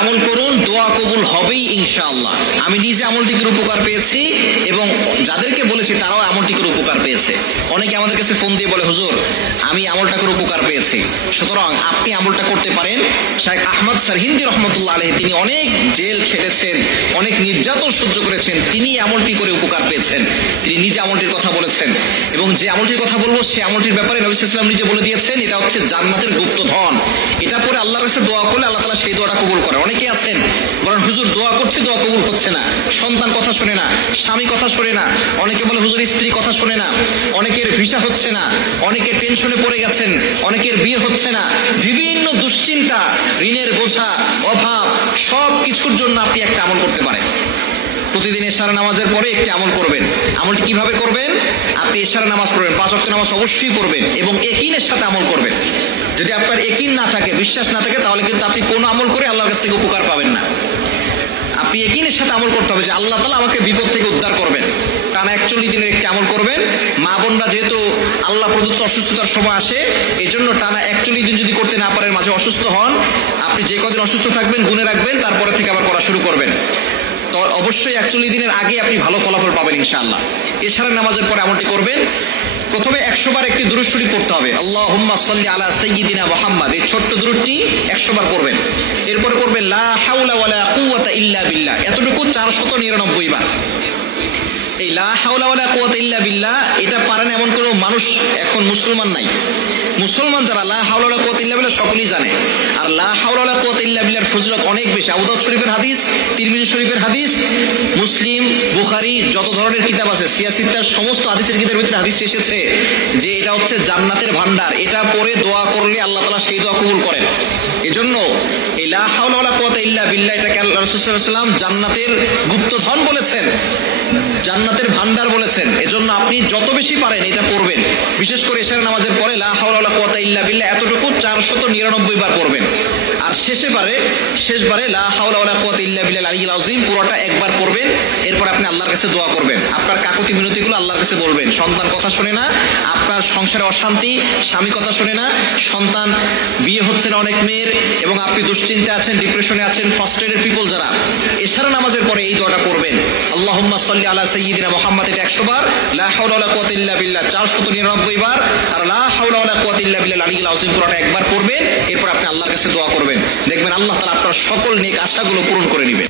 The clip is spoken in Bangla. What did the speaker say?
আমল করুন, দোয়া কবুল হবেই ইনশাআল্লাহ। আমি নিজে আমলটির উপকার পেয়েছি এবং যাদেরকে বলেছি তারাও আমলটির উপকার পেয়েছে। অনেকে আমাদের কাছে ফোন দিয়ে বলে, হুজুর আমি আমলটা করে উপকার পেয়েছি। সুতরাং আপনি আমলটা করতে পারেন। শাইখ আহমদ সরহিন্দি রহমতুল্লাহ আলাইহি তিনি অনেক জেল খেটেছেন, অনেক নির্যাতন সহ্য করেছেন, তিনি আমলটি করে উপকার পেয়েছেন। তিনি নিজে আমলটির কথা বলেছেন এবং যে আমলটির কথা বলবো সে আমলটির ব্যাপারে নবী সাল্লাল্লাহু আলাইহি ওয়াসাল্লাম নিজে বলে দিয়েছেন এটা হচ্ছে জান্নাতের গুপ্তধন। এটা পরে আল্লাহর কাছে দোয়া করলে আল্লাহ তাআলা সেই দোয়াটা কবুল করে। অনেকে আছেন বলেন, হুজুর দোয়া করছে দোয়া কবুল হচ্ছে না, সন্তান কথা শোনে না, স্বামী কথা শোনে না। অনেকে বলে হুজুর স্ত্রী কথা শোনে না, অনেকের ভিসা হচ্ছে না, অনেকে টেনশনে পড়ে গেছেন, অনেকের বিয়ে হচ্ছে না, বিভিন্ন দুশ্চিন্তা, ঋণের বোঝা, অভাব, সব কিছুর জন্য আপনি একটা আমল করতে পারেন। প্রতিদিন এশার নামাজের পরে একটি আমল করবেন। আমলটি কিভাবে করবেন? আপনি এশার নামাজ পড়বেন, 5 ওয়াক্ত নামাজ অবশ্যই পড়বেন এবং ইয়াকিনের সাথে আমল করবেন। যদি আপনার ইয়াকিন না থাকে, বিশ্বাস না থাকে, তাহলে কিন্তু আপনি কোনো আমল করে আল্লাহর কাছ থেকে উপকার পাবেন না। আপনি ইয়াকিনের সাথে আমল করতে হবে যে আল্লাহ তাআলা আমাকে বিপদ থেকে উদ্ধার করবেন। টানা 41 দিনের একটি আমল করবেন। মা বোনরা যেহেতু আল্লাহ প্রদত্ত অসুস্থতার সময় আসে, এই জন্য টানা 41 দিন যদি করতে না পারেন, মাঝে অসুস্থ হন, আপনি যে কদিন অসুস্থ থাকবেন গুনে রাখবেন, তারপরে থেকে আবার করা শুরু করবেন। তো অবশ্যই 41 দিনের আগে আপনি ভালো ফলাফল পাবেন ইনশাআল্লাহ। এশারের নামাজের পরে আমলটি করবেন। প্রথমে 100 বার একটি দুরূদ শরীফ পড়তে হবে, আল্লাহুম্মা সাল্লি আলা সাইয়্যিদিনা মুহাম্মাদ। এই ছোট্ট দুরূদটি 100 বার পড়বেন। এরপরে পড়বেন লা হাওলা ওয়ালা কুওয়াতা ইল্লা বিল্লাহ, এতটুকু 499 বার। এই লা হাওলা ওয়ালা কুওয়াতা ইল্লা বিল্লাহ এটা পারেন এমন কোনো মানুষ এখন মুসলমান নাই। মুসলমান যারা লা হাওলা ওয়ালা কুওয়াতা ইল্লা বিল্লাহ সকলেই জানে। আর লা হাওলা ওয়ালা কুওয়াতা ইল্লা বিল্লাহর ফজিলত অনেক বেশি। আবু দাউদ শরীফের হাদিস, তিরমিজি শরীফের হাদিস, মুসলিম, বুখারী, যত ধরনের কিতাব আছে, সিয়াসিত্তার সমস্ত হাদিসের কিতাবের ভিতরে হাদিস এসেছে যে এটা হচ্ছে জান্নাতের ভান্ডার। এটা পড়ে দোয়া করলে আল্লাহ তাআলা সেই দোয়া কবুল করেন। এজন্য এই লা হাওলা ওয়ালা কুওয়াতা ইল্লা বিল্লাহ এটাকে আল্লাহ রাসূল সাল্লাল্লাহু আলাইহি ওয়াসাল্লাম জান্নাতের গুপ্তধন বলেছেন, জান্নাতের ভান্ডার বলেছেন। এজন্য আপনি যত বেশি পারেন এটা পড়বেন। বিশেষ করে এশার নামাজের পরে লা হাওলা ওয়ালা কুওয়াতা ইল্লা বিল্লাহ এতটুকু 499 বার পড়বেন। আর শেষবারে লা হাওলা ওয়ালা কুওয়াতা ইল্লা বিল্লাহিল আলিয়্যিল আযীম পুরোটা একবার পড়বেন। এরপর আপনি আল্লাহর কাছে দোয়া করবেন, আপনার কাকুতি মিনতিগুলো আল্লাহর কাছে বলবেন। সন্তান কথা শোনে না, আপনার সংসারে অশান্তি, স্বামী কথা শোনে না, সন্তান বিয়ে হচ্ছে না অনেক মেয়ের, এবং আপনি দুশ্চিন্তা আছেন, ডিপ্রেশনে আছেন, ফ্রাস্ট্রেটেড পিপল যারা, এশার নামাজের পরে এই দোয়াটা পড়বেন, আল্লাহুম্মা সাল্লি আলা সাইয়্যিদিনা মুহাম্মাদ। এটা 100 বার, লা হাওলা ওয়ালা কুওয়াতা ইল্লা বিল্লাহ 499 বার, আর লা হাওলা ওয়ালা কুওয়াতা ইল্লা বিল্লাহিল আলিয়্যিল আযীম পুরোটা একবার পড়বেন। এরপর আপনি আল্লাহর কাছে দোয়া করবেন, দেখবেন আল্লাহ তাআলা আপনার সকল নেক আশাগুলো পূরণ করে নেবেন।